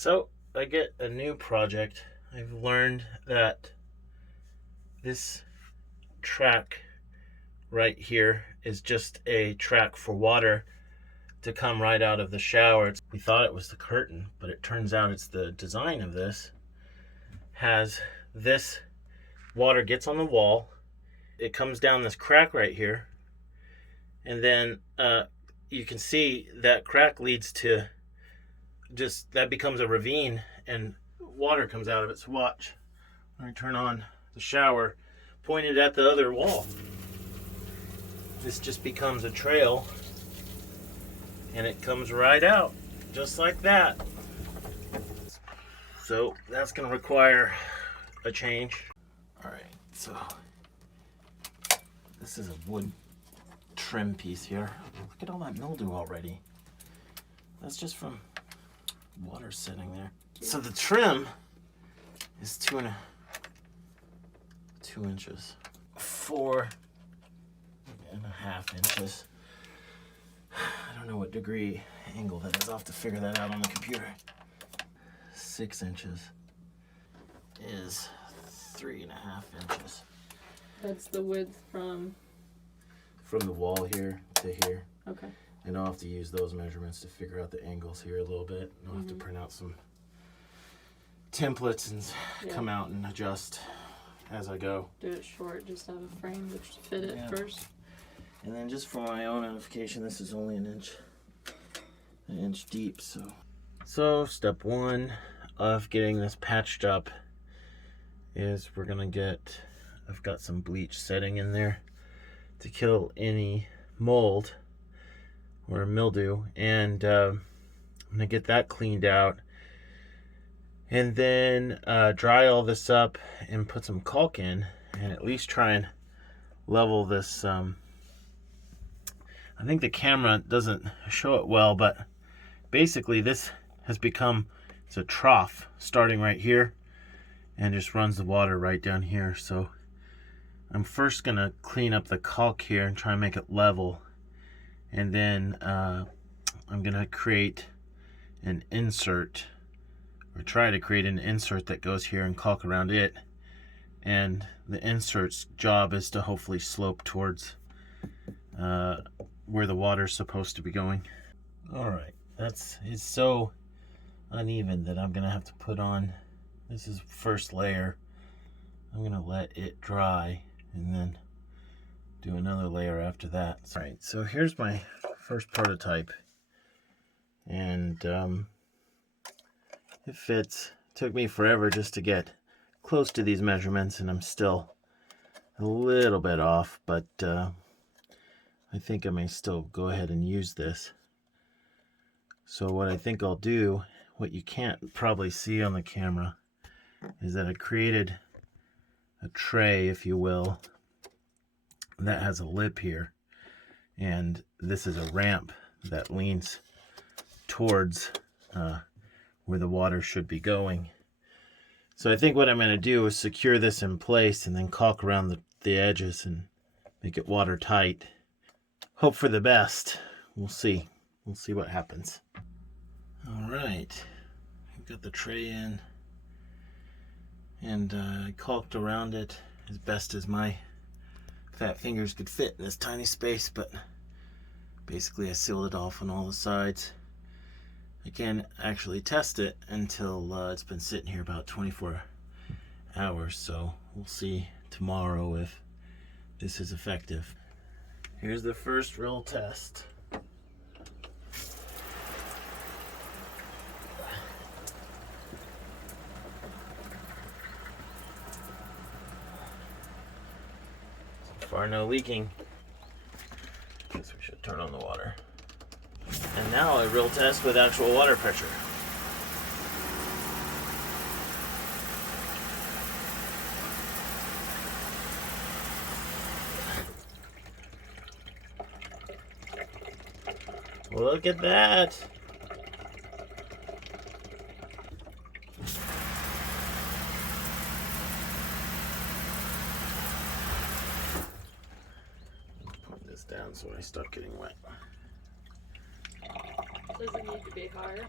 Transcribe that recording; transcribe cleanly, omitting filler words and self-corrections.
So I get a new project. I've learned that this track right here is just a track for water to come right out of the shower. We thought it was the curtain, but it turns out it's the design of this. Has this water gets on the wall, it comes down this crack right here, and then you can see that crack leads to that becomes a ravine and water comes out of it. So watch, when I turn on the shower pointed at the other wall, this just becomes a trail and it comes right out just like that. So that's going to require a change. All right, so this is a wood trim piece here. Look at all that mildew already. That's just from water sitting there. So the trim is 2 inches, 4.5 inches. I don't know what degree angle that is. I'll have to figure that out on the computer. 6 inches is 3.5 inches. That's the width from the wall here to here. Okay. And I'll have to use those measurements to figure out the angles here a little bit. I'll have to print out some templates and come out and adjust as I go. Do it short, just have a frame to fit it first. And then just for my own edification, this is only an inch deep. So step 1 of getting this patched up is we're gonna I've got some bleach setting in there to kill any mold or mildew, and I'm gonna get that cleaned out and then dry all this up and put some caulk in and at least try and level this. I think the camera doesn't show it well, but basically this has become, it's a trough starting right here and just runs the water right down here. So I'm first gonna clean up the caulk here and try and make it level, and then I'm gonna create an insert, or try to create an insert that goes here and caulk around it, and the insert's job is to hopefully slope towards where the water's supposed to be going. All right, it's so uneven that I'm gonna have to put on, this is first layer, I'm gonna let it dry and then do another layer after that. All right, so here's my first prototype, and it fits. It took me forever just to get close to these measurements, and I'm still a little bit off, but I think I may still go ahead and use this. So what I think I'll do, what you can't probably see on the camera, is that I created a tray, if you will, that has a lip here, and this is a ramp that leans towards where the water should be going. So I think what I'm going to do is secure this in place and then caulk around the edges and make it watertight. Hope for the best. We'll see what happens. All right, I've got the tray in, and I caulked around it as best as my fat fingers could fit in this tiny space, but basically I sealed it off on all the sides. I can't actually test it until it's been sitting here about 24 hours, so we'll see tomorrow if this is effective. Here's the first real test. So far, no leaking. Guess we should turn on the water. And now a real test with actual water pressure. Look at that. Put this down so I stop getting wet. Does it need to be higher?